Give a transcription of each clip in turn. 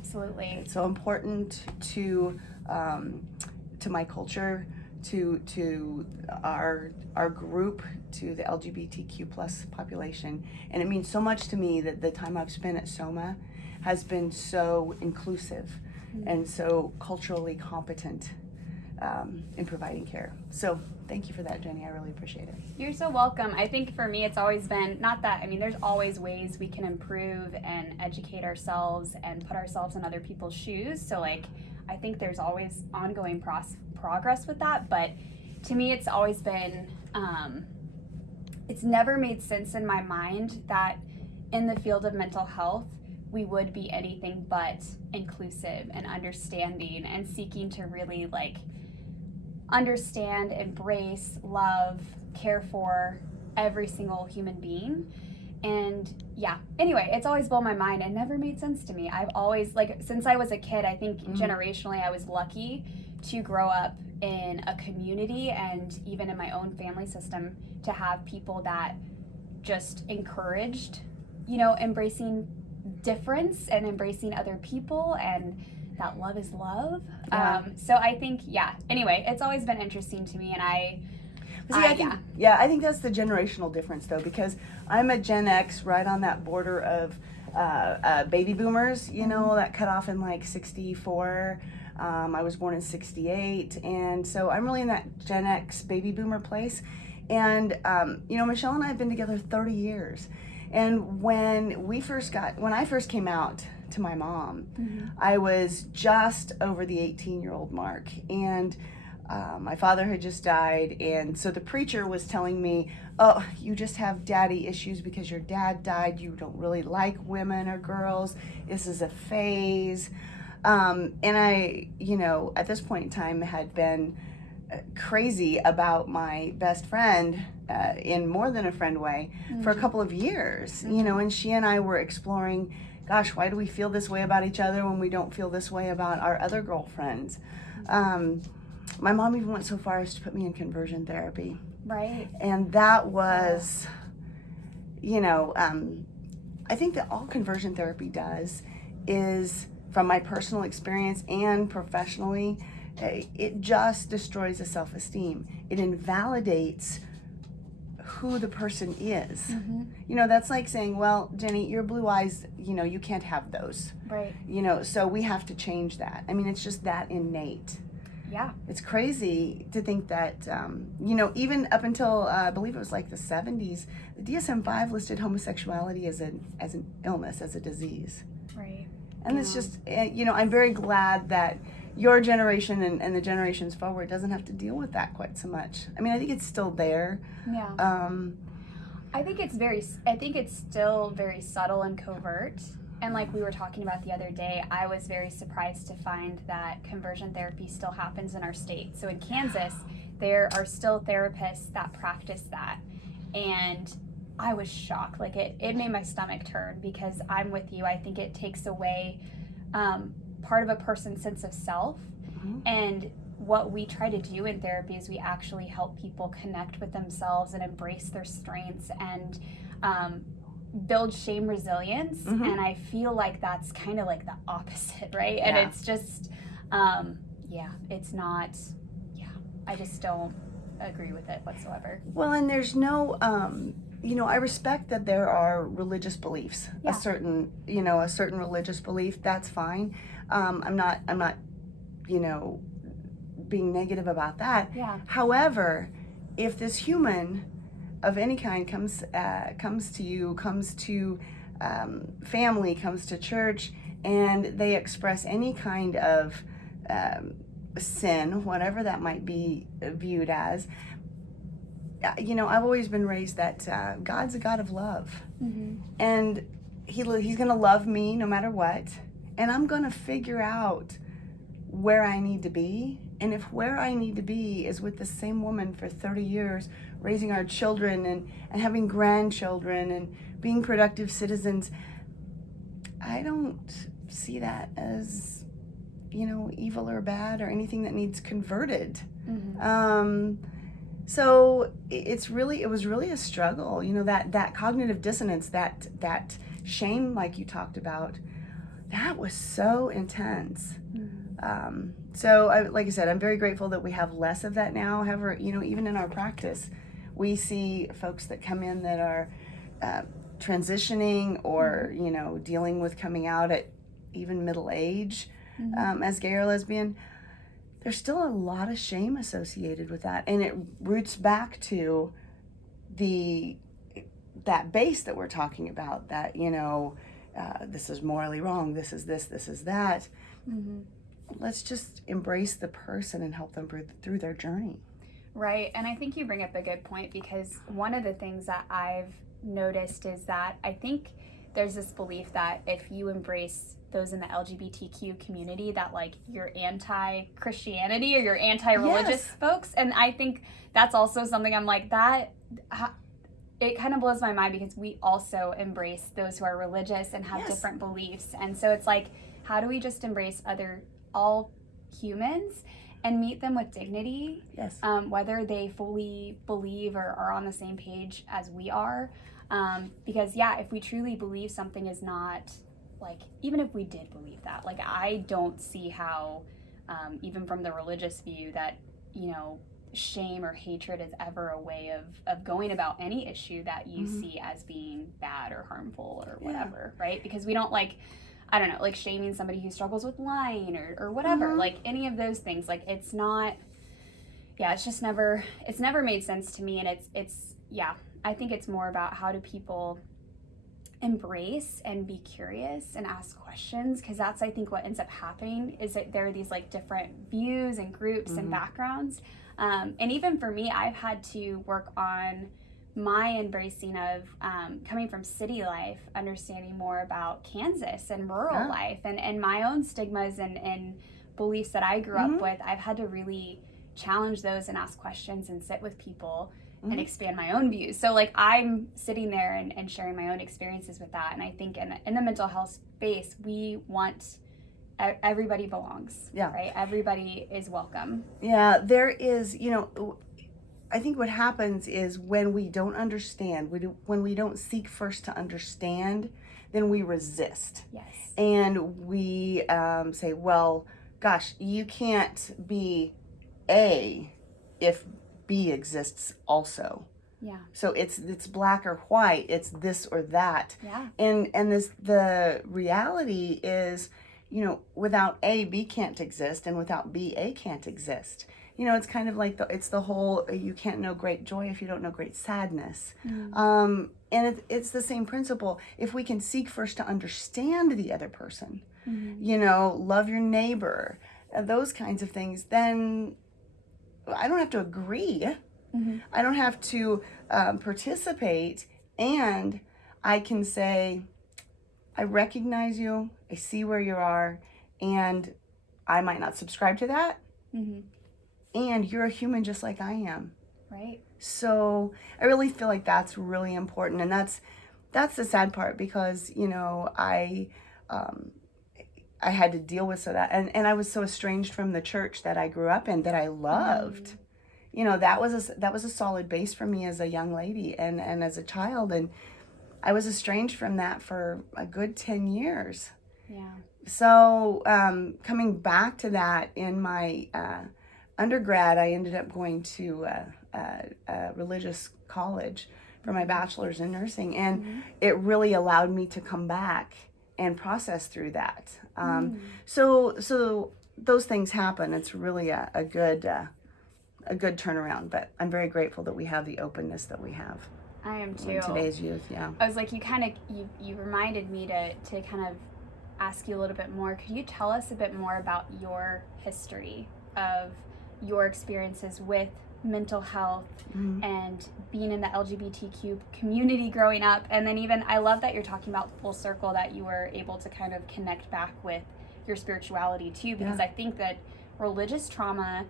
Absolutely. It's so important to my culture, to our group, to the LGBTQ plus population. And it means so much to me that the time I've spent at SOMA has been so inclusive and so culturally competent in providing care. So thank you for that, Jenny. I really appreciate it. You're so welcome. I think for me, it's always been, not that, I mean, there's always ways we can improve and educate ourselves and put ourselves in other people's shoes. So like, I think there's always ongoing progress with that. But to me, it's always been, it's never made sense in my mind that in the field of mental health, we would be anything but inclusive and understanding and seeking to really like understand, embrace, love, care for every single human being. And yeah, anyway, it's always blown my mind and never made sense to me. I've always, like, since I was a kid, I think generationally I was lucky to grow up in a community and even in my own family system to have people that just encouraged, you know, embracing difference and embracing other people, and that love is love. Yeah. So I think, yeah, anyway, it's always been interesting to me, and I think that's the generational difference, though, because I'm a Gen X, right on that border of baby boomers, you know, that cut off in like 64. I was born in 68, and so I'm really in that Gen X baby boomer place. And you know, Michelle and I have been together 30 years. And when I first came out to my mom, I was just over the 18-year-old mark, and my father had just died, and so the preacher was telling me, oh, you just have daddy issues because your dad died, you don't really like women or girls, this is a phase. And I, you know, at this point in time had been crazy about my best friend in more than a friend way for a couple of years, you know, and she and I were exploring, gosh, why do we feel this way about each other when we don't feel this way about our other girlfriends? My mom even went so far as to put me in conversion therapy. Right. And that was, you know, I think that all conversion therapy does is, from my personal experience and professionally, it just destroys the self-esteem. It invalidates who the person is. You know, that's like saying, well, Jenny, your blue eyes, you know, you can't have those. Right. You know, so we have to change that. I mean, it's just that innate. Yeah. It's crazy to think that, you know, even up until, I believe it was like the 70s, the DSM-5 listed homosexuality as an illness, as a disease. Right. And it's just, you know, I'm very glad that your generation and the generations forward doesn't have to deal with that quite so much. I mean, I think it's still there. Yeah. I think it's still very subtle and covert. And like we were talking about the other day, I was very surprised to find that conversion therapy still happens in our state. So in Kansas, there are still therapists that practice that. And I was shocked. Like it made my stomach turn, because I'm with you. I think it takes away part of a person's sense of self. And what we try to do in therapy is we actually help people connect with themselves and embrace their strengths and build shame resilience. And I feel like that's kind of like the opposite, right? And it's just, it's not, I just don't agree with it whatsoever. Well, and there's no, you know, I respect that there are religious beliefs, a certain religious belief, that's fine. I'm not, you know, being negative about that. However, if this human of any kind comes to you, comes to family, comes to church, and they express any kind of sin, whatever that might be viewed as, you know, I've always been raised that God's a God of love, and he's going to love me no matter what, and I'm going to figure out where I need to be. And if where I need to be is with the same woman for 30 years, raising our children and having grandchildren and being productive citizens, I don't see that as, you know, evil or bad or anything that needs converted. So it was really a struggle, you know, that cognitive dissonance, that shame, like you talked about. that was so intense. Mm-hmm. So like I said, I'm very grateful that we have less of that now. However, even in our practice, we see folks that come in that are transitioning or, dealing with coming out at even middle age as gay or lesbian. There's still a lot of shame associated with that. And it roots back to that base that we're talking about, that, this is morally wrong, this is this is that. Mm-hmm. Let's just embrace the person and help them through their journey. Right. And I think you bring up a good point, because one of the things that I've noticed is that I think there's this belief that if you embrace those in the LGBTQ community, that like you're anti-Christianity or you're anti-religious folks. And I think that's also something I'm like, that it kind of blows my mind, because we also embrace those who are religious and have different beliefs. And so it's like, how do we just embrace all humans and meet them with dignity, whether they fully believe or are on the same page as we are? Because if we truly believe something is not, like, even if we did believe that, like, I don't see how, even from the religious view, that, shame or hatred is ever a way of going about any issue that you see as being bad or harmful or whatever, right? Because we don't, like, I don't know, like shaming somebody who struggles with lying or whatever, like any of those things, like it's not, it's never made sense to me. And it's I think it's more about how do people embrace and be curious and ask questions, because that's, I think, what ends up happening is that there are these like different views and groups and backgrounds. And even for me, I've had to work on my embracing of coming from city life, understanding more about Kansas and rural life and my own stigmas and beliefs that I grew up with. I've had to really challenge those and ask questions and sit with people and expand my own views. So like I'm sitting there and sharing my own experiences with that. And I think in the mental health space, we want everybody belongs, right? Everybody is welcome. Yeah, there is, I think what happens is when we don't understand, when we don't seek first to understand, then we resist. Yes. And we say, well, gosh, you can't be A if B exists also. Yeah. So it's black or white, it's this or that. Yeah. And the reality is, without A, B can't exist, and without B, A can't exist. It's kind of like it's the whole, you can't know great joy if you don't know great sadness. And it's the same principle. If we can seek first to understand the other person, love your neighbor, those kinds of things, then I don't have to agree. I don't have to participate, and I can say, I recognize you, I see where you are, and I might not subscribe to that. And you're a human just like I am. Right. So I really feel like that's really important. And that's the sad part, because, I had to deal with that. And I was so estranged from the church that I grew up in that I loved. That was a solid base for me as a young lady and as a child. And I was estranged from that for a good 10 years. Yeah. So coming back to that in my undergrad, I ended up going to a religious college for my bachelor's in nursing, and it really allowed me to come back and process through that. So those things happen. It's really a good turnaround, but I'm very grateful that we have the openness that we have. I am too. In today's youth, yeah. I was like, you reminded me to kind of ask you a little bit more. Could you tell us a bit more about your history of your experiences with mental health and being in the LGBTQ community growing up? And then even, I love that you're talking about full circle, that you were able to kind of connect back with your spirituality too, because I think that religious trauma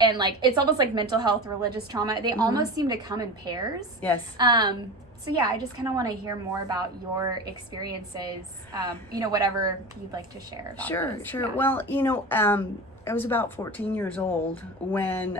and like, it's almost like mental health, religious trauma, they almost seem to come in pairs. Yes. So yeah, I just kind of want to hear more about your experiences, whatever you'd like to share about Sure. this. Yeah. Well, I was about 14 years old when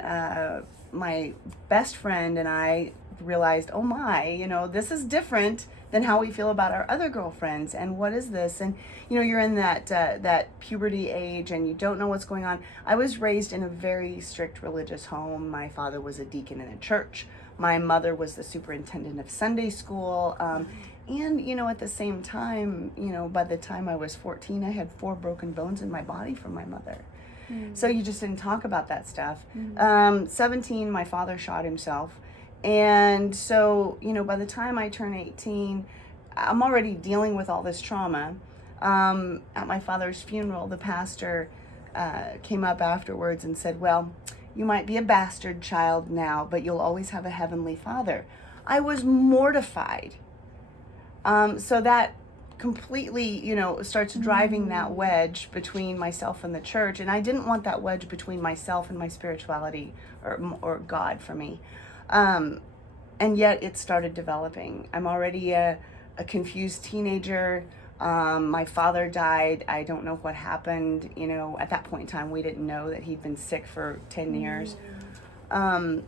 my best friend and I realized, oh my, this is different than how we feel about our other girlfriends. And what is this? And you're in that puberty age, and you don't know what's going on. I was raised in a very strict religious home. My father was a deacon in a church. My mother was the superintendent of Sunday school. And at the same time, by the time I was 14, I had 4 broken bones in my body from my mother. So you just didn't talk about that stuff. 17, my father shot himself. And so, by the time I turn 18, I'm already dealing with all this trauma. At my father's funeral, the pastor came up afterwards and said, well, you might be a bastard child now, but you'll always have a heavenly father. I was mortified. So that completely, starts driving that wedge between myself and the church. And I didn't want that wedge between myself and my spirituality or God for me. And yet it started developing. I'm already a confused teenager. My father died. I don't know what happened. At that point in time, we didn't know that he'd been sick for 10 years. And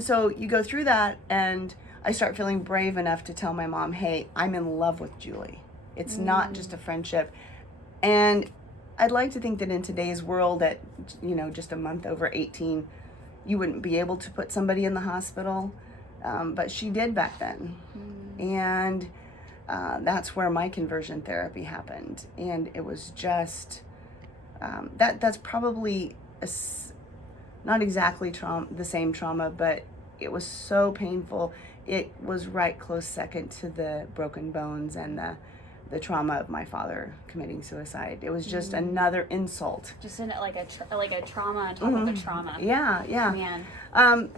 so you go through that, and I start feeling brave enough to tell my mom, hey, I'm in love with Julie. It's not just a friendship. And I'd like to think that in today's world at, just a month over 18, you wouldn't be able to put somebody in the hospital. But she did back then. And that's where my conversion therapy happened. And it was just, that's probably not exactly the same trauma, but it was so painful. It was right close second to the broken bones and the trauma of my father committing suicide. It was just another insult. Just like a trauma on top of a trauma. Yeah. Man.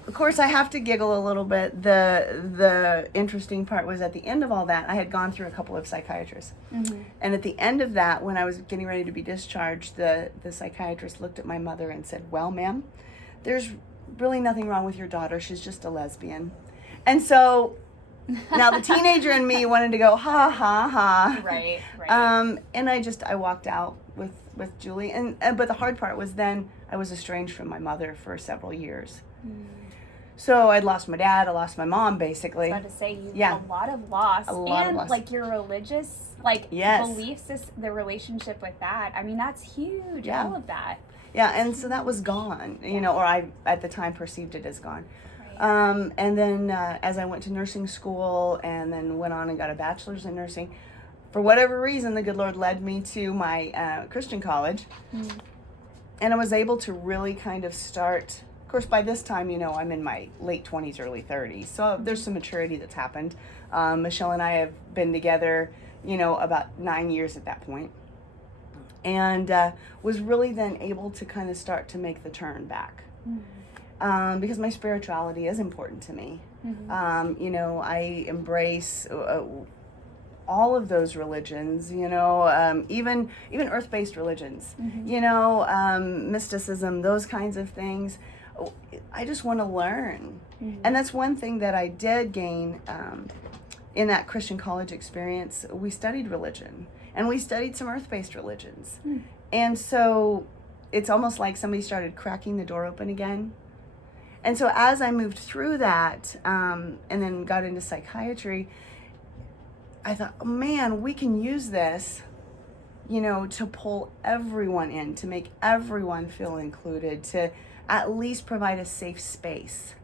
Of course, I have to giggle a little bit. The interesting part was at the end of all that, I had gone through a couple of psychiatrists. And at the end of that, when I was getting ready to be discharged, the psychiatrist looked at my mother and said, well, ma'am, there's really nothing wrong with your daughter. She's just a lesbian. And so now the teenager in me wanted to go, ha, ha, ha. Right. And I walked out with Julie. But the hard part was then I was estranged from my mother for several years. So I'd lost my dad, I lost my mom, basically. I was about to say, a lot of loss. A lot of loss. Like your religious, beliefs, the relationship with that. I mean, that's huge, all of that. Yeah, and so that was gone, or I, at the time, perceived it as gone. Right. And then as I went to nursing school and then went on and got a bachelor's in nursing, for whatever reason, the good Lord led me to my Christian college. And I was able to really kind of start, of course, by this time, I'm in my late 20s, early 30s. So there's some maturity that's happened. Michelle and I have been together, about 9 years at that point. And was really then able to kind of start to make the turn back. Because my spirituality is important to me. I embrace all of those religions, even earth-based religions, mysticism, those kinds of things. I just want to learn. And that's one thing that I did gain in that Christian college experience. We studied religion, and we studied some earth-based religions. And so it's almost like somebody started cracking the door open again. And so as I moved through that and then got into psychiatry, I thought, oh man, we can use this, to pull everyone in, to make everyone feel included, to at least provide a safe space.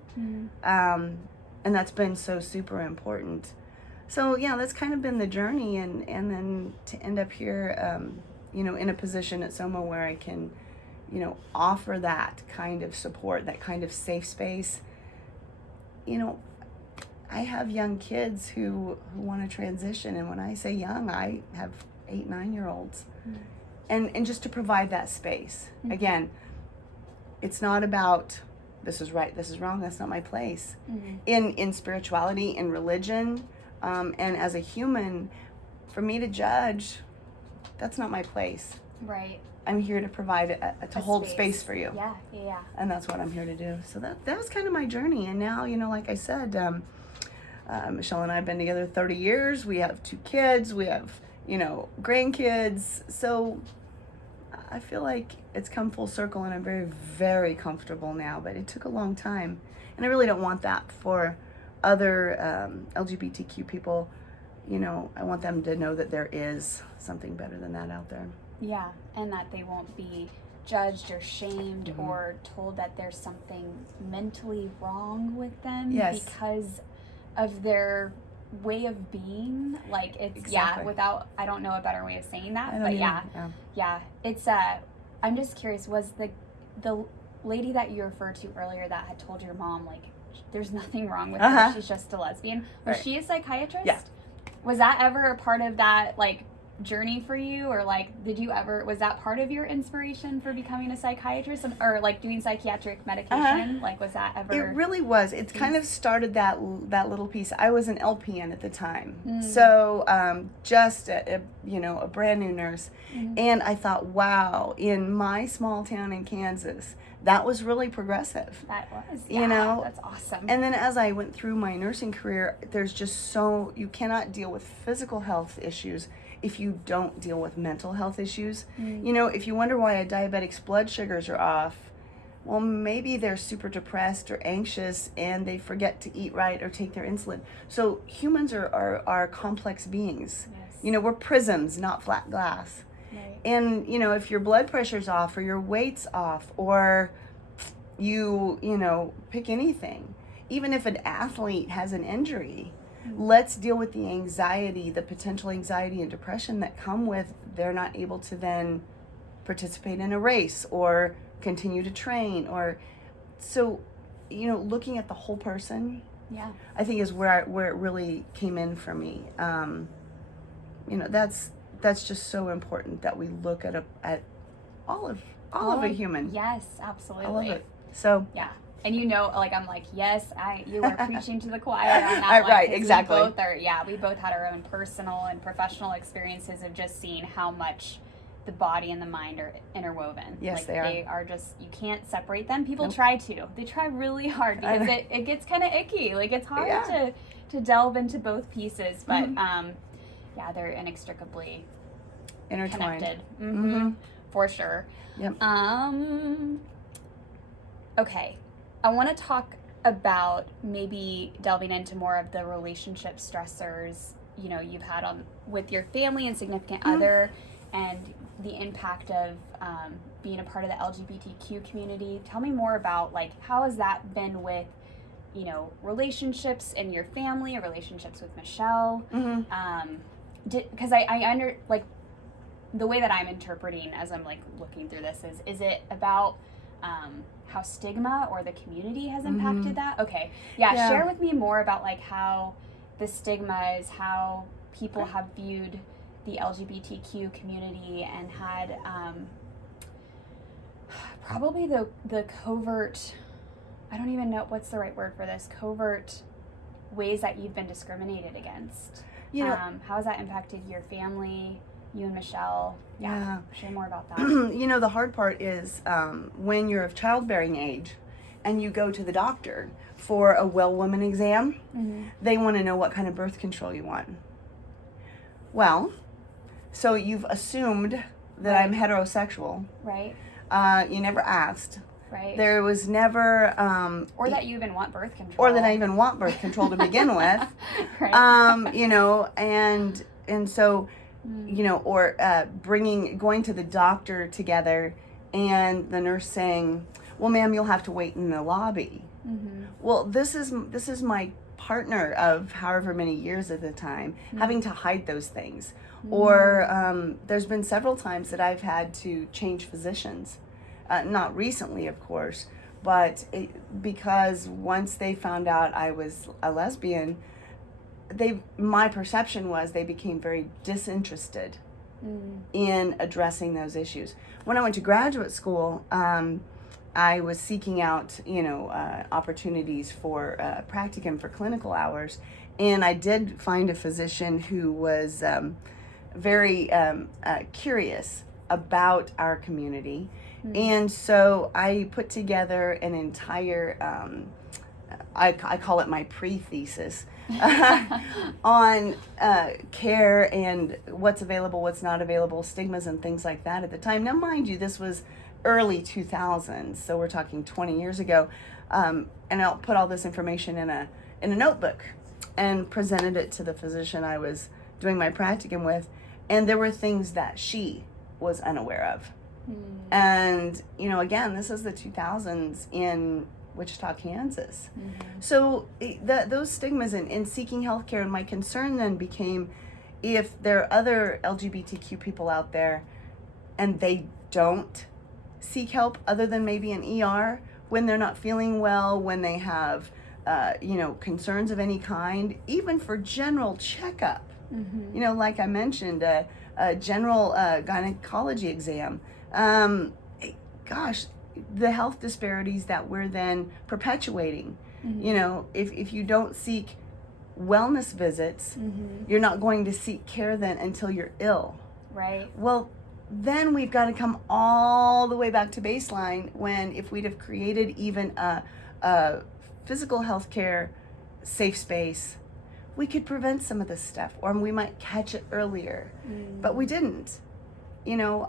And that's been so super important. So yeah, that's kind of been the journey, and then to end up here, in a position at Soma where I can, offer that kind of support, that kind of safe space. I have young kids who want to transition, and when I say young, I have 8, 9-year-olds. And just to provide that space. Again, it's not about this is right, this is wrong, that's not my place. In spirituality, in religion, and as a human, for me to judge, that's not my place. Right. I'm here to provide to hold space for you. Yeah. And that's what I'm here to do. So that was kind of my journey. And now, like I said, Michelle and I have been together 30 years. We have 2 kids. We have, grandkids. So I feel like it's come full circle, and I'm very, very comfortable now. But it took a long time. And I really don't want that for other LGBTQ people, I want them to know that there is something better than that out there. Yeah, and that they won't be judged or shamed or told that there's something mentally wrong with them because of their way of being. Like, it's without, I don't know a better way of saying that, but it's I'm just curious, was the lady that you referred to earlier that had told your mom, like, there's nothing wrong with her, she's just a lesbian, was she a psychiatrist? Yeah. Was that ever a part of that, like, journey for you, or like was that part of your inspiration for becoming a psychiatrist, or like doing psychiatric medication? Like, was that ever? It really was. It's kind of started that little piece. I was an LPN at the time, so just a brand new nurse, and I thought, wow, in my small town in Kansas, that was really progressive. That was, that's awesome. And then as I went through my nursing career, there's just you cannot deal with physical health issues if you don't deal with mental health issues. If you wonder why a diabetic's blood sugars are off, well, maybe they're super depressed or anxious and they forget to eat right or take their insulin. So humans are complex beings. Yes. We're prisms, not flat glass. Right. And, if your blood pressure's off or your weight's off, or you pick anything, even if an athlete has an injury, let's deal with the anxiety, the potential anxiety and depression that come with they're not able to then participate in a race or continue to train. Or so, looking at the whole person, I think is where it really came in for me. That's just so important that we look at all of a human. Yes, absolutely. All of it. So yeah. And I'm like, yes, you were preaching to the choir on that one. Right, exactly. We both had our own personal and professional experiences of just seeing how much the body and the mind are interwoven. Yes, like, they are. They are just, you can't separate them. People try to. They try really hard because it gets kind of icky. Like, it's hard to delve into both pieces. But, they're inextricably intertwined. Connected. For sure. Yep. Okay. I want to talk about maybe delving into more of the relationship stressors, you've had with your family and significant other, and the impact of being a part of the LGBTQ community. Tell me more about, like, how has that been with, relationships in your family or relationships with Michelle? Because the way that I'm interpreting as I'm, like, looking through this is it about how stigma or the community has impacted that? Okay. Yeah, share with me more about, like, how the stigma is, how people have viewed the LGBTQ community and had probably the covert, I don't even know what's the right word for this, covert ways that you've been discriminated against. How has that impacted your family, you and Michelle? Yeah. Share more about that. The hard part is when you're of childbearing age and you go to the doctor for a well woman exam, they want to know what kind of birth control you want. Well, so you've assumed that I'm heterosexual. Right. You never asked. Right. There was never... or that you even want birth control. Or that I even want birth control to begin with. Right. And so... or going to the doctor together and the nurse saying, well, ma'am, you'll have to wait in the lobby. Well, this is my partner of however many years at the time, having to hide those things. Or there's been several times that I've had to change physicians. Not recently, of course, but because once they found out I was a lesbian, my perception was they became very disinterested in addressing those issues. When I went to graduate school, I was seeking out, opportunities for practicum for clinical hours, and I did find a physician who was very curious about our community, and so I put together an entire, I call it my pre-thesis, on care and what's available, what's not available, stigmas and things like that at the time. Now, mind you, this was early 2000s, so we're talking 20 years ago, and I'll put all this information in a notebook. and presented it to the physician I was doing my practicum with, and there were things that she was unaware of. And, you know, again, this is the 2000s in Wichita, Kansas. So those stigmas in seeking healthcare, and my concern then became, if there are other LGBTQ people out there and they don't seek help other than maybe an ER when they're not feeling well, when they have, you know, concerns of any kind, even for general checkup, you know, like I mentioned, a general gynecology exam. Gosh, the health disparities that we're then perpetuating. You know, if you don't seek wellness visits, you're not going to seek care then until you're ill. Right. Well, then we've got to come all the way back to baseline, when if we'd have created even a physical health care safe space, we could prevent some of this stuff, or we might catch it earlier. But we didn't. You know,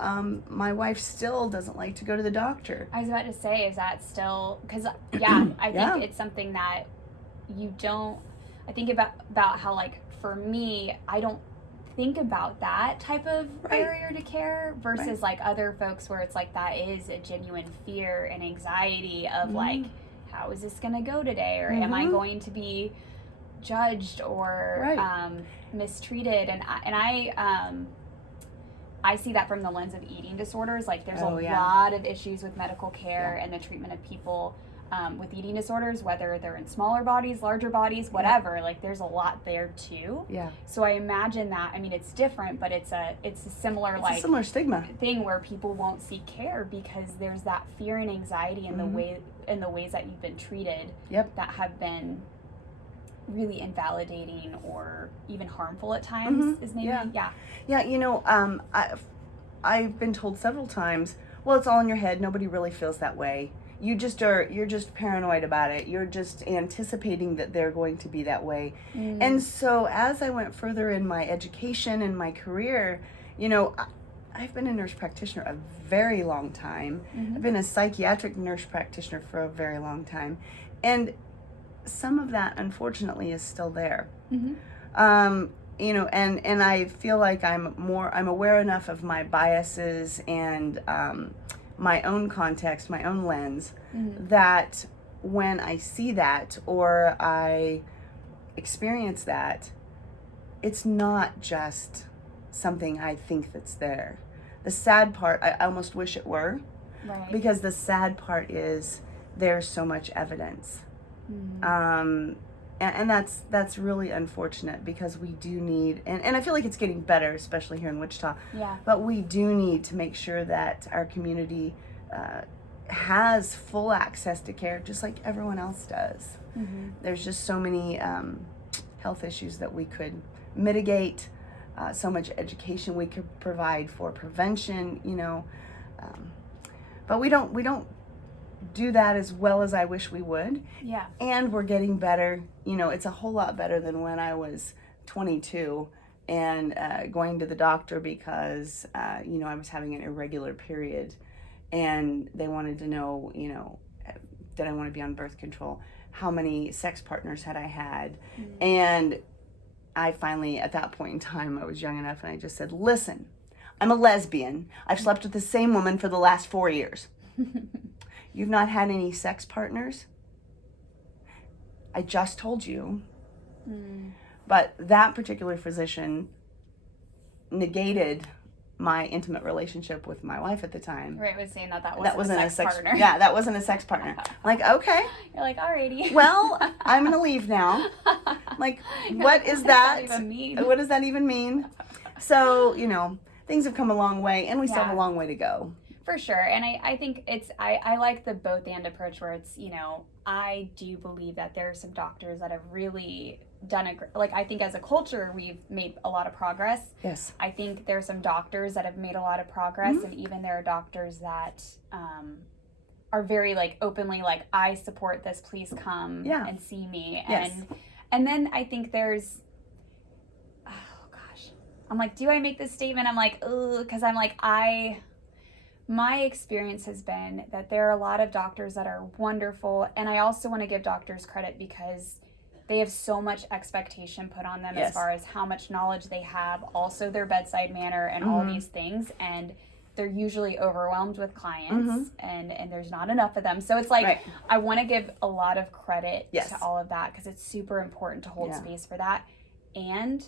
my wife still doesn't like to go to the doctor. I was about to say, is that still, because I think it's something that you don't, I think about how, like, for me, I don't think about that type of barrier to care versus like other folks where it's like that is a genuine fear and anxiety of like, how is this gonna go today, or am I going to be judged or mistreated? And I see that from the lens of eating disorders. Like, there's a lot of issues with medical care and the treatment of people with eating disorders, whether they're in smaller bodies, larger bodies, whatever. Like, there's a lot there too. So I imagine that, I mean, it's different, but it's a similar, it's like, a similar stigma thing where people won't seek care because there's that fear and anxiety in the ways that you've been treated that have been really invalidating or even harmful at times. Is maybe you know, I've been told several times, well, it's all in your head, nobody really feels that way, you're just paranoid about it, you're just anticipating that they're going to be that way. And so as I went further in my education and my career, you know, I've been a nurse practitioner a very long time. I've been a psychiatric nurse practitioner for a very long time, and some of that unfortunately is still there. You know, and I feel like I'm aware enough of my biases and my own context, my own lens, that when I see that or I experience that, it's not just something I think that's there. The sad part, I almost wish it were, because the sad part is there's so much evidence. And that's really unfortunate, because we do need, and I feel like it's getting better, especially here in Wichita, but we do need to make sure that our community has full access to care just like everyone else does. There's just so many health issues that we could mitigate, so much education we could provide for prevention, you know, but we don't do that as well as I wish we would. And we're getting better. You know, it's a whole lot better than when I was 22 and going to the doctor because, you know, I was having an irregular period, and they wanted to know, you know, did I want to be on birth control? How many sex partners had I had? And I finally, at that point in time, I was young enough, and I just said, listen, I'm a lesbian. I've slept with the same woman for the last 4 years. You've not had any sex partners? I just told you. But that particular physician negated my intimate relationship with my wife at the time. Was saying that wasn't a sex partner. Yeah, that wasn't a sex partner. I'm like, okay. You're like, alrighty. Well, I'm going to leave now. Like, what is that? What does that even mean? What does that even mean? So, you know, things have come a long way, and we still have a long way to go. For sure. And I think I like the both and approach where it's, you know, I do believe that there are some doctors that have really done like, I think as a culture, we've made a lot of progress. Yes. I think there are some doctors that have made a lot of progress, and even there are doctors that are very, like, openly, like, I support this, please come and see me. And then I think there's, oh gosh, I'm like, do I make this statement? I'm like, ugh, because I'm like, my experience has been that there are a lot of doctors that are wonderful, and I also want to give doctors credit because they have so much expectation put on them Yes. as far as how much knowledge they have, also their bedside manner and all these things, and they're usually overwhelmed with clients, and there's not enough of them. So it's like, I want to give a lot of credit to all of that, because it's super important to hold space for that. And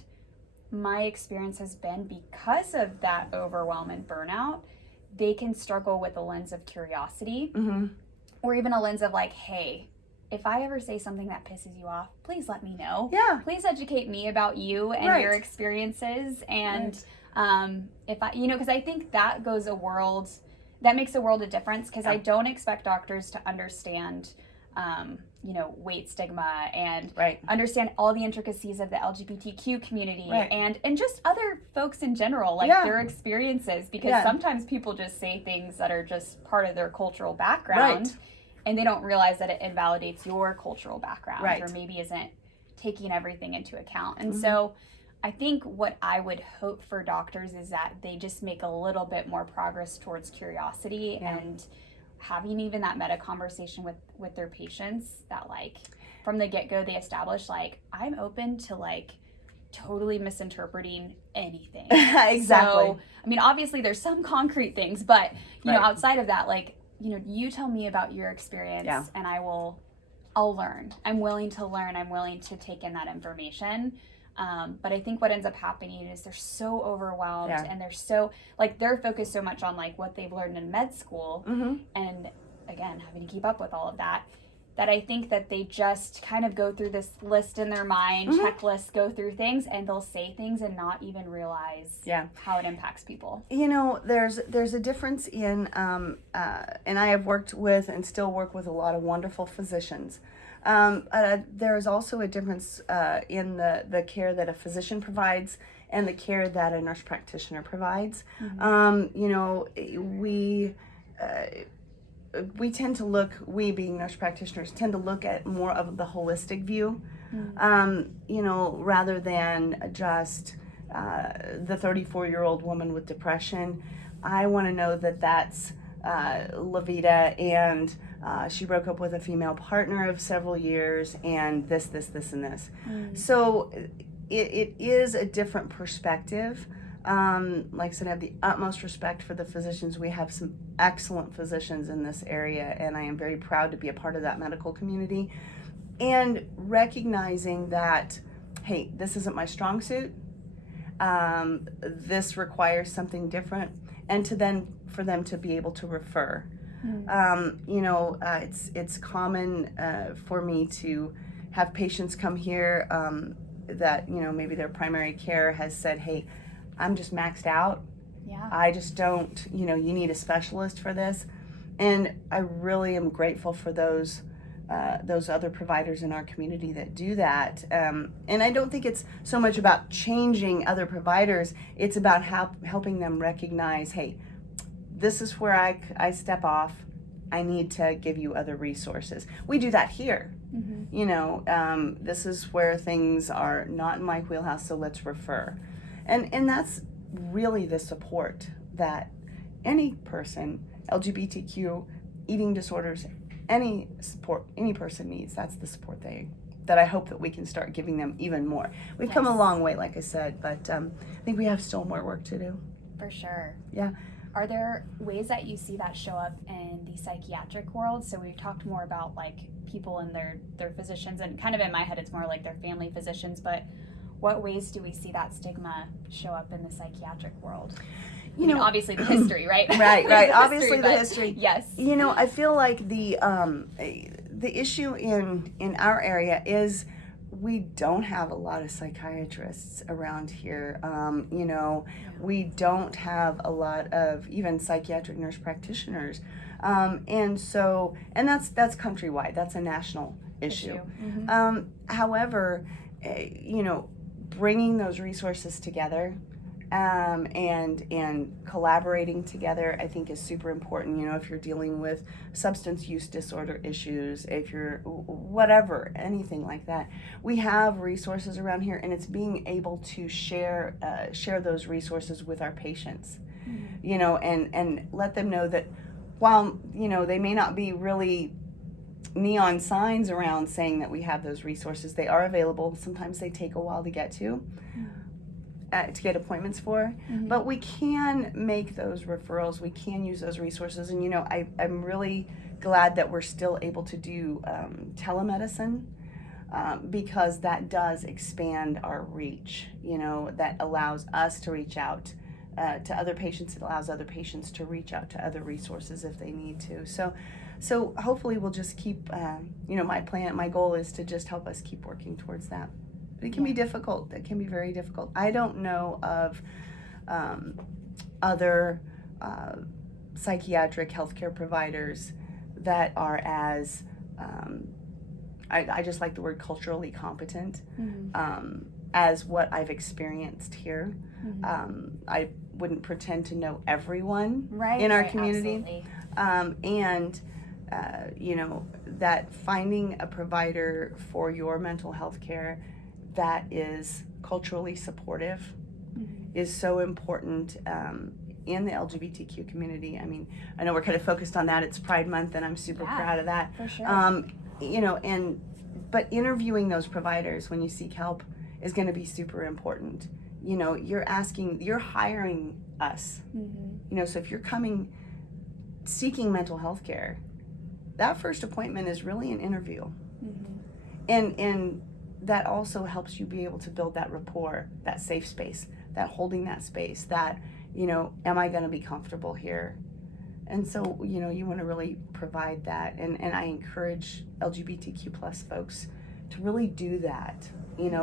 my experience has been, because of that overwhelm and burnout, they can struggle with a lens of curiosity, or even a lens of like, hey, if I ever say something that pisses you off, please let me know. Yeah. Please educate me about you and your experiences. And if I, because I think that makes a world of difference, because I don't expect doctors to understand, weight stigma and understand all the intricacies of the LGBTQ community and just other folks in general, like their experiences, because sometimes people just say things that are just part of their cultural background. And they don't realize that it invalidates your cultural background, or maybe isn't taking everything into account. And so I think what I would hope for doctors is that they just make a little bit more progress towards curiosity and having even that meta conversation with their patients, that like from the get-go they establish like, I'm open to like totally misinterpreting anything. Exactly. So, I mean, obviously there's some concrete things, but you know, outside of that, like, you tell me about your experience and I'll learn. I'm willing to learn. I'm willing to take in that information. But I think what ends up happening is they're so overwhelmed and they're so, like, they're focused so much on like what they've learned in med school and again, having to keep up with all of that, that I think that they just kind of go through this list in their mind, checklist, go through things, and they'll say things and not even realize how it impacts people. There's a difference in, and I have worked with and still work with a lot of wonderful physicians. There is also a difference in the care that a physician provides and the care that a nurse practitioner provides. We tend to look, we being nurse practitioners, tend to look at more of the holistic view, rather than just the 34-year-old woman with depression. I want to know that that's Levita, and she broke up with a female partner of several years, and this, and this. So it is a different perspective. Like I said, I have the utmost respect for the physicians. We have some excellent physicians in this area, and I am very proud to be a part of that medical community. And recognizing that, hey, this isn't my strong suit. This requires something different, and for them to be able to refer. It's common for me to have patients come here that maybe their primary care has said, hey, I'm just maxed out. I just don't, you need a specialist for this. And I really am grateful for those other providers in our community that do that. And I don't think it's so much about changing other providers. It's about helping them recognize, hey, this is where I step off. I need to give you other resources. We do that here. This is where things are not in my wheelhouse, so let's refer. And that's really the support that any person, LGBTQ, eating disorders, any support any person needs. That's the support that I hope that we can start giving them even more. We've come a long way, like I said, but I think we have still more work to do. For sure. Yeah. Are there ways that you see that show up in the psychiatric world? So we've talked more about like people and their physicians, and kind of in my head it's more like their family physicians, but what ways do we see that stigma show up in the psychiatric world? Obviously the history, right? Right. Obviously the history. Yes. I feel like the issue in our area is we don't have a lot of psychiatrists around here. We don't have a lot of even psychiatric nurse practitioners. And that's countrywide. That's a national issue. However, bringing those resources together and collaborating together, I think is super important. If you're dealing with substance use disorder issues, if you're whatever, anything like that, we have resources around here, and it's being able to share those resources with our patients, and let them know that while they may not be really neon signs around saying that we have those resources. They are available. Sometimes they take a while to get to get appointments for, but we can make those referrals. We can use those resources. And, I'm really glad that we're still able to do telemedicine because that does expand our reach, that allows us to reach out to other patients. It allows other patients to reach out to other resources if they need to. So hopefully we'll just keep, my goal is to just help us keep working towards that. But it can be difficult. It can be very difficult. I don't know of other psychiatric healthcare providers that are as, I just like the word culturally competent, as what I've experienced here. I wouldn't pretend to know everyone in our community. And that finding a provider for your mental health care that is culturally supportive is so important in the LGBTQ community. I mean, I know we're kind of focused on that. It's Pride Month, and I'm super proud of that. For sure. But interviewing those providers when you seek help is going to be super important. You're hiring us. So if you're coming seeking mental health care, that first appointment is really an interview. And that also helps you be able to build that rapport, that safe space, that holding that space, that, am I going to be comfortable here? And so, you want to really provide that. And I encourage LGBTQ plus folks to really do that.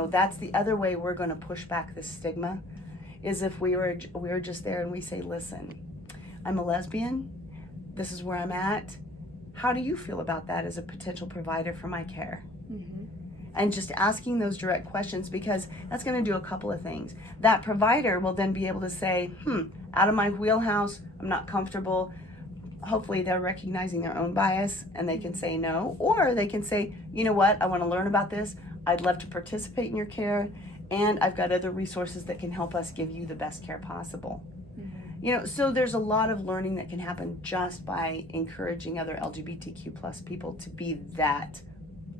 That's the other way we're going to push back this stigma, is if we were just there and we say, listen, I'm a lesbian. This is where I'm at. How do you feel about that as a potential provider for my care? And just asking those direct questions, because that's going to do a couple of things. That provider will then be able to say, out of my wheelhouse, I'm not comfortable. Hopefully they're recognizing their own bias and they can say no, or they can say, you know what, I want to learn about this. I'd love to participate in your care, and I've got other resources that can help us give you the best care possible. So there's a lot of learning that can happen just by encouraging other LGBTQ plus people to be that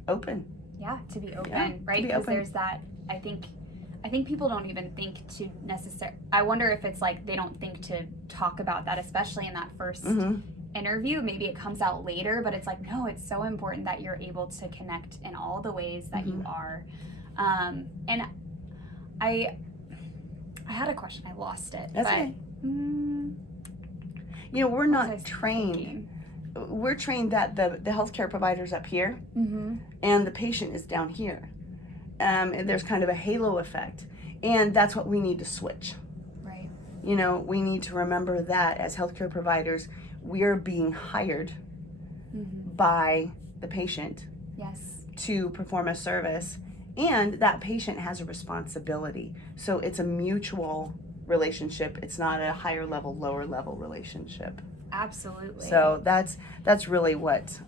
open. Yeah, to be open, right? Because there's that, I think people don't even think to necessarily, I wonder if it's like they don't think to talk about that, especially in that first interview. Maybe it comes out later, but it's like, no, it's so important that you're able to connect in all the ways that you are. And I had a question, I lost it. That's okay. We're not trained. We're trained that the healthcare provider's up here and the patient is down here. And there's kind of a halo effect. And that's what we need to switch. Right. We need to remember that as healthcare providers, we're being hired by the patient to perform a service. And that patient has a responsibility. So it's a mutual relationship. It's not a higher level, lower level relationship. Absolutely. So that's really what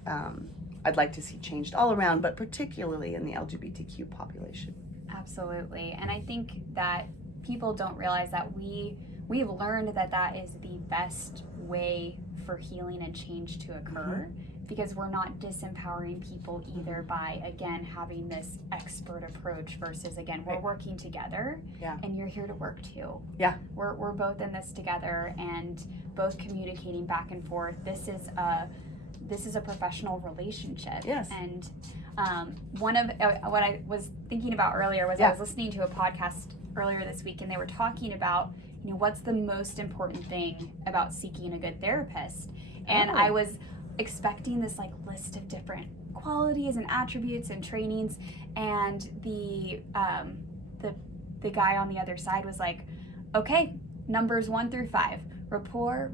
I'd like to see changed all around, but particularly in the LGBTQ population. Absolutely. And I think that people don't realize that we've learned that is the best way for healing and change to occur, because we're not disempowering people either by, again, having this expert approach versus, again, we're working together and you're here to work too. Yeah. We're both in this together and both communicating back and forth. This is a professional relationship. Yes. And one of what I was thinking about earlier was I was listening to a podcast earlier this week, and they were talking about, what's the most important thing about seeking a good therapist. And I was expecting this list of different qualities and attributes and trainings, and the guy on the other side was like, okay, numbers 1 through 5. Rapport.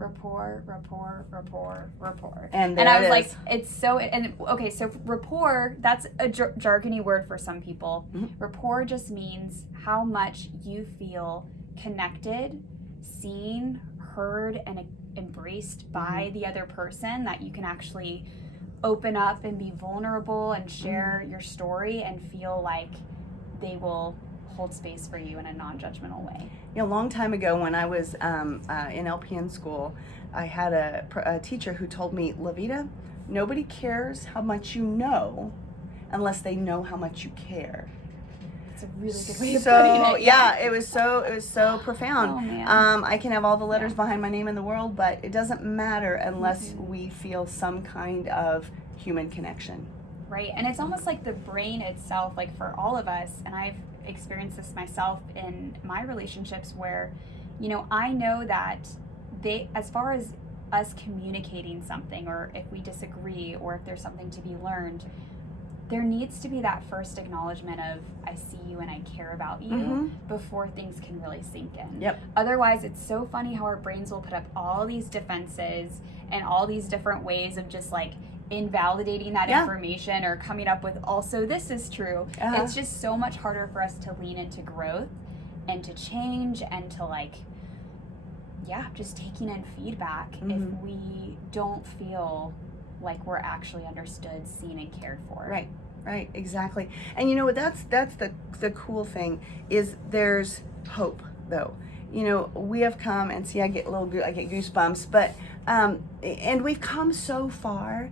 And I was like, it's so, and okay, so rapport, that's a jargony word for some people. Rapport just means how much you feel connected, seen, heard, and embraced by the other person, that you can actually open up and be vulnerable and share your story and feel like they will hold space for you in a non-judgmental way. A long time ago when I was in LPN school, I had a teacher who told me, Lavita, nobody cares how much you know unless they know how much you care. It's a really good way of putting it. Yeah, it was so profound. Oh, man. I can have all the letters behind my name in the world, but it doesn't matter unless we feel some kind of human connection. Right, and it's almost like the brain itself, like for all of us, and I've experienced this myself in my relationships where, you know, I know that as far as us communicating something, or if we disagree, or if there's something to be learned, there needs to be that first acknowledgement of, I see you and I care about you, before things can really sink in. Yep. Otherwise, it's so funny how our brains will put up all these defenses and all these different ways of just like invalidating that information, or coming up with also this is true. It's just so much harder for us to lean into growth and to change and to like, just taking in feedback if we don't feel like we're actually understood, seen, and cared for. Right, exactly. And you know what, that's the cool thing is there's hope though. You know, we have come, and see, I get goosebumps, but and we've come so far.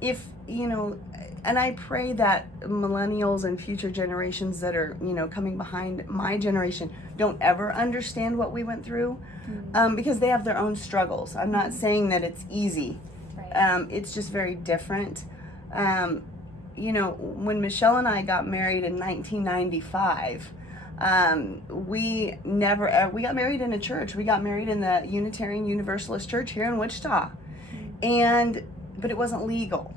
If, you know, and I pray that millennials and future generations that are, you know, coming behind my generation don't ever understand what we went through, because they have their own struggles. I'm not saying that it's easy. Right. It's just very different. You know, when Michelle and I got married in 1995, we got married in a church. We got married in the Unitarian Universalist Church here in Wichita. But it wasn't legal.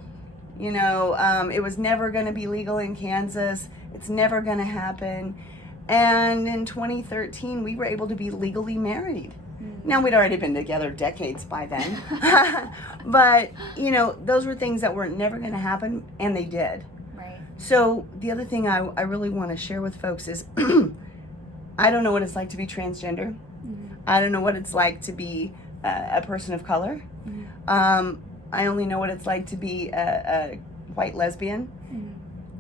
You know, it was never going to be legal in Kansas. It's never going to happen. And in 2013, we were able to be legally married. Now, we'd already been together decades by then. But, you know, those were things that were never going to happen, and they did. Right. So the other thing I really want to share with folks is I don't know what it's like to be transgender. I don't know what it's like to be a person of color. I only know what it's like to be a white lesbian.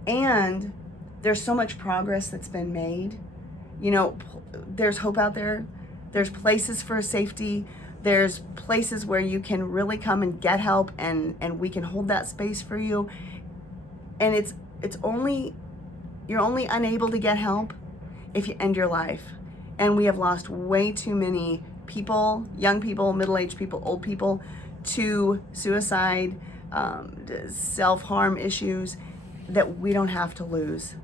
And there's so much progress that's been made. You know, there's hope out there. There's places for safety. There's places where you can really come and get help, and we can hold that space for you. And you're only unable to get help if you end your life. And we have lost way too many people, young people, middle-aged people, old people, to suicide, self-harm issues that we don't have to lose.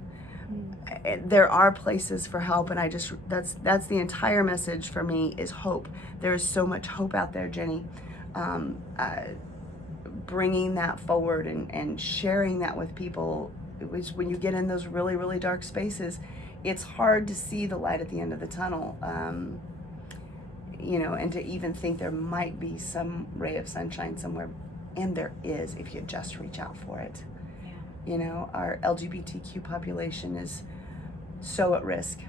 There are places for help, and that's the entire message for me is hope. There is so much hope out there, Jenny. Bringing that forward and sharing that with people, when you get in those really, really dark spaces, it's hard to see the light at the end of the tunnel. You know, and to even think there might be some ray of sunshine somewhere, and there is if you just reach out for it. You know, our LGBTQ population is so at risk.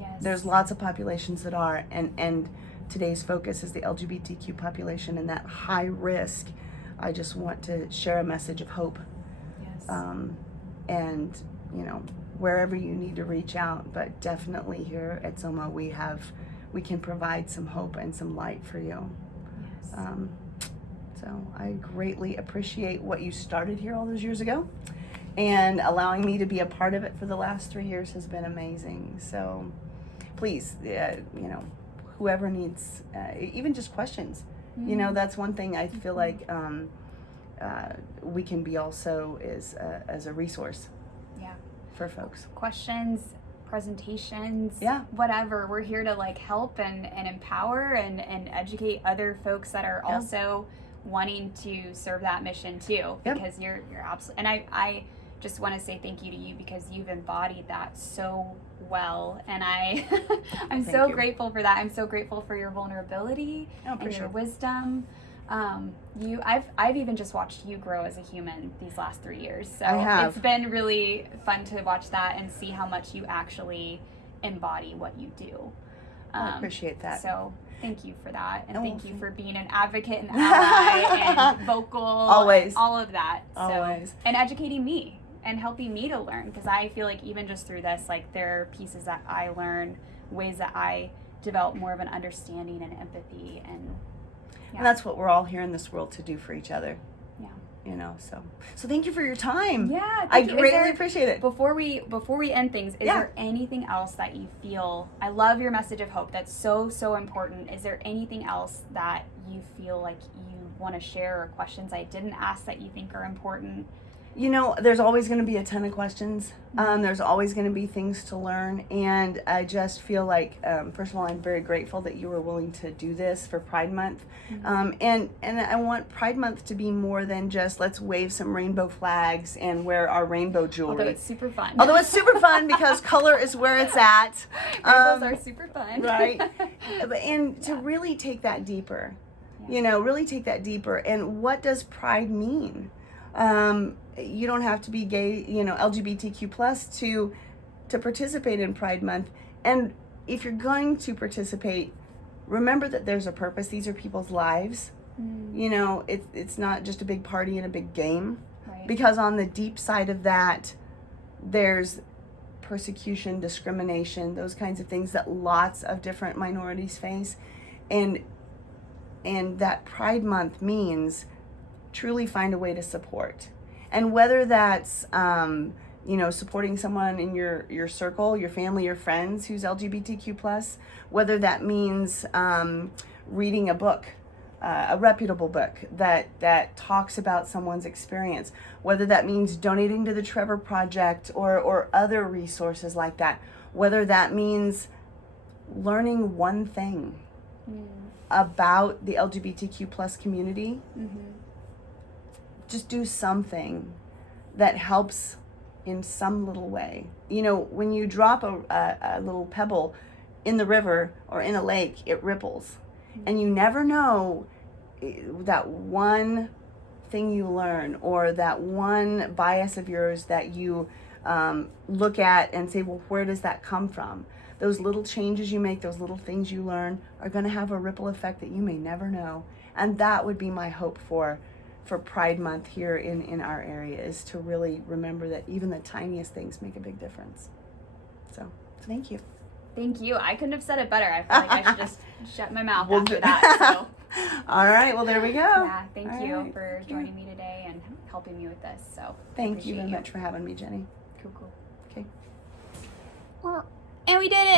Yes. There's lots of populations that are, and today's focus is the LGBTQ population and that high risk. I just want to share a message of hope. Yes. And, you know, wherever you need to reach out, but definitely here at Soma we can provide some hope and some light for you. Yes. So I greatly appreciate what you started here all those years ago, and allowing me to be a part of it for the last 3 years has been amazing. So please, you know, whoever needs, even just questions, you know, that's one thing I feel like we can be also is as a resource for folks. Questions, presentations, Yeah. whatever. We're here to like help and empower and educate other folks that are also wanting to serve that mission too. Because you're absolutely, and I just want to say thank you to you because you've embodied that so well, and I'm so grateful for that. I'm so grateful for your vulnerability and your wisdom. I've even just watched you grow as a human these last 3 years. So it's been really fun to watch that and see how much you actually embody what you do. I appreciate that. So thank you for that. And thank you for being an advocate and ally and vocal. Always. All of that. Always. So, and educating me and helping me to learn, because I feel like even just through this, like there are pieces that I learn, ways that I develop more of an understanding and empathy, and that's what we're all here in this world to do for each other. Yeah. you know, so thank you for your time. Yeah, I thank you. greatly appreciate it. Before we end things, is there anything else that you feel? I love your message of hope. That's so important. Is there anything else that you feel like you want to share, or questions I didn't ask that you think are important? You know, there's always going to be a ton of questions. There's always going to be things to learn. And I just feel like, first of all, I'm very grateful that you were willing to do this for Pride Month. And I want Pride Month to be more than just let's wave some rainbow flags and wear our rainbow jewelry. Although it's super fun. Because color is where it's at. Rainbows are super fun. Right. And to really take that deeper. You know, really take that deeper. And what does pride mean? You don't have to be gay, you know, LGBTQ plus to participate in Pride Month. And if you're going to participate, remember that there's a purpose. These are people's lives. You know, it's not just a big party and a big game. Right. Because on the deep side of that, there's persecution, discrimination, those kinds of things that lots of different minorities face. And that Pride Month means truly find a way to support. And whether that's, you know, supporting someone in your circle, your family, your friends who's LGBTQ+, whether that means reading a book, a reputable book that talks about someone's experience, whether that means donating to the Trevor Project or other resources like that, whether that means learning one thing about the LGBTQ+ community. Just do something that helps in some little way. You know, when you drop a little pebble in the river or in a lake, it ripples. And you never know that one thing you learn or that one bias of yours that you look at and say, well, where does that come from? Those little changes you make, those little things you learn are going to have a ripple effect that you may never know. And that would be my hope for Pride Month here in our area, is to really remember that even the tiniest things make a big difference. So thank you. Thank you. I couldn't have said it better. I feel like I should just shut my mouth after that. So. All right. Well, there we go. Yeah. Thank All you right. for joining me today and helping me with this. So thank you very much for having me, Jenny. Cool. Okay. And we did it.